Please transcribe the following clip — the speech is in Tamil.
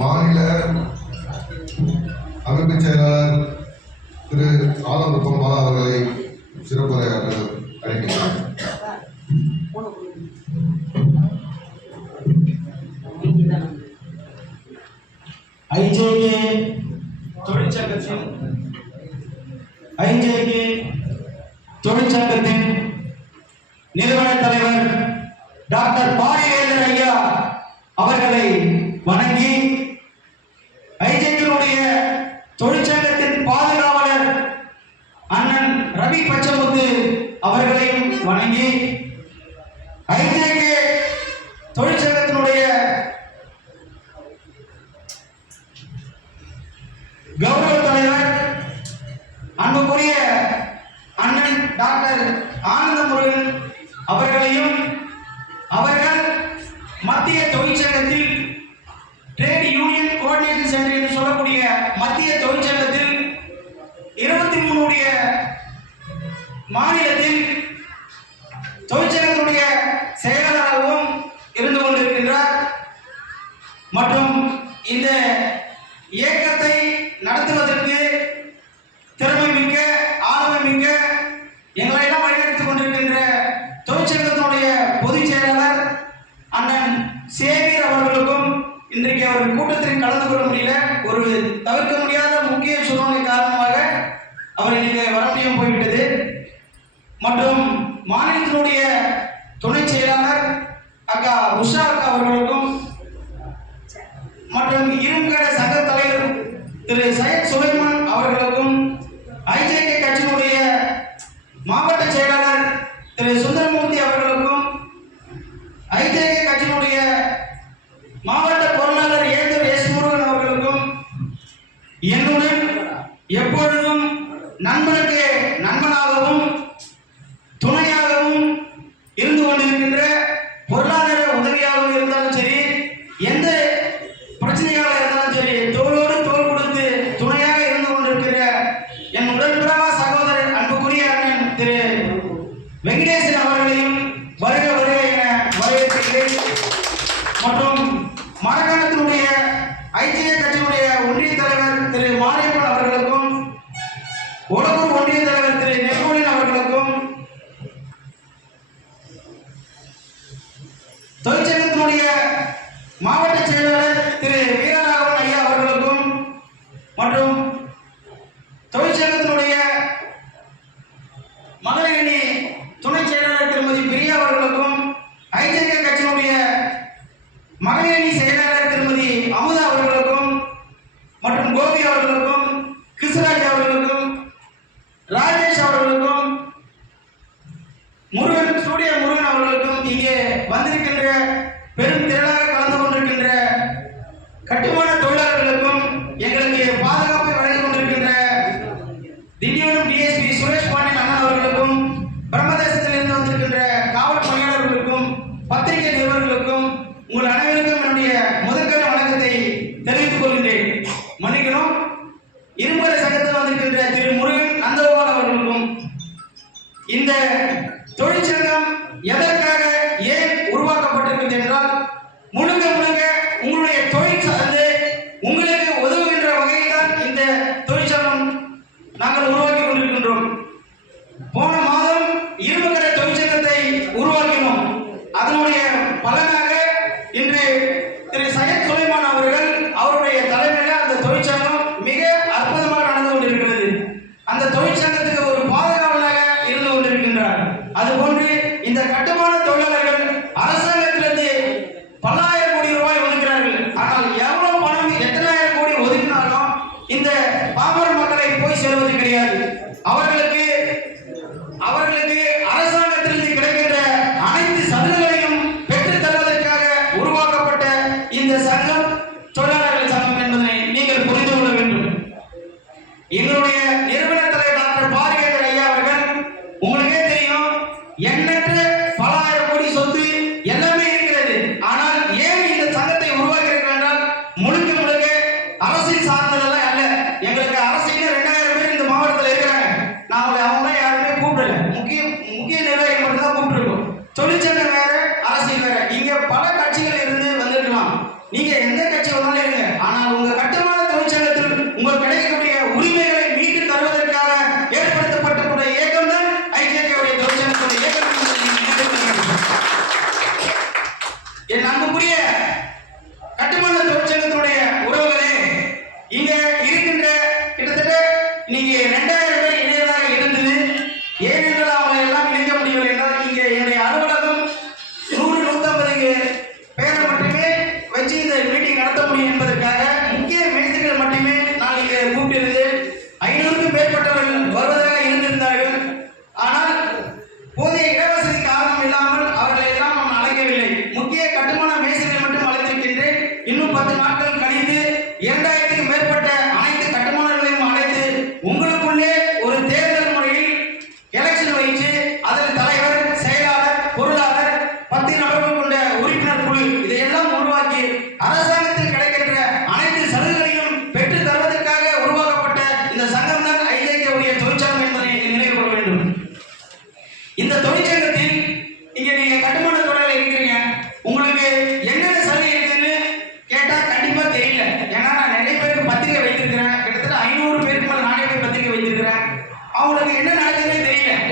மாநில அமைப்பு செயலாளர் திரு பாலா அவர்களை சிறப்புரையாற்ற அழைக்கின்றனர் ஐஜேகே தொழிற்சங்கத்தின் ஐஜேகே தொழிற்சங்கத்தின் நிறுவன தலைவர் டாக்டர் பாரிவேந்தர் ஐயா அவர்களை வணங்கி ஐஜேகினுடைய தொழிற்சங்கத்தின் பாதுகாவலர் அண்ணன் ரவி பச்சமுத்து அவர்களையும் வணங்கி ஐஜேகே தொழிற்சங்கத்தினுடைய கௌரவ தலைவர் அன்புக்குரிய அண்ணன் டாக்டர் ஆனந்த முருகன் அவர்களையும் அவர்கள் மத்திய தொழிற்சங்கத்தில் ட்ரேட் யூனியன் கோஆர்டினேஷன் சென்டர் என்று சொல்லக்கூடிய மத்திய தொழிற்சங்கத்தில் இருபத்தி மூணுடைய மாநிலத்தில் தொழிற்சங்க அவர்களுக்கும் மற்றும் இரும்புகட சங்க தலைவர் திரு சையத் சுலைமான் அவர்களுக்கும் ஐஜேகே கட்சியினுடைய மாவட்ட செயலாளர் திரு சுந்தரமூர்த்தி அவர்களுக்கும் ஐஜேகே கட்சியினுடைய மாவட்ட பொருளாளர் ஏந்தூர் எஸ் முருகன் அவர்களுக்கும் என்னுடன் எப்பொழுதும் நண்பனுக்கு நண்பனாகவும் துணையாகவும் இருந்து கொண்டிருக்கின்ற தொழிற்சங்கத்தினுடைய மாவட்ட செயலாளர் திரு வீரராகவன் ஐயா அவர்களுக்கும் மற்றும் தொழிற்சங்கத்தினுடைய மகளிரணி துணை செயலாளர் திருமதி பிரியா அவர்களுக்கும் ஐஜேகே கட்சியினுடைய மகளிரணி செயலாளர் திருமதி அமுதா அவர்களுக்கும் மற்றும் கோபி அவர்களுக்கும் கிருஷ்ணராஜ் அவர்களுக்கும் ராஜேஷ் அவர்களுக்கும் முருகன் சூரிய முருகன் அவர்களுக்கும் இங்கே வந்திருக்கின்ற பெரும் திரளாக கலந்து கொண்டிருக்கின்ற கட்டுமான தொழிலாளர்களுக்கும் எங்களுக்கு பாதுகாப்பை வழங்கி கொண்டிருக்கின்ற திண்டிவனம் டிஎஸ்பி சுரேஷ் பாண்டியன் அண்ணன் அவர்களுக்கும் பிரம்மதேசத்திலிருந்து வந்திருக்கின்ற காவல் பணியாளர்களுக்கும் பத்திரிகை நிருபர்களுக்கும் உங்கள் அனைவருக்கும் என்னுடைய முதற்கண வணக்கத்தை தெரிவித்துக் கொள்கின்றேன். மன்னிக்கணும். இருமுறை சங்கத்தில் வந்திருக்கின்ற திரு முருகன் நந்தகோபால் அவர்களுக்கும் இந்த தொழிற்சங்கம் இந்த பாமர மக்களை போய் சேர்வது கிடையாது. அவர்களுக்கு அவர்கள் நானே அவங்களுக்கு என்ன நடக்குதுன்னு தெரியல.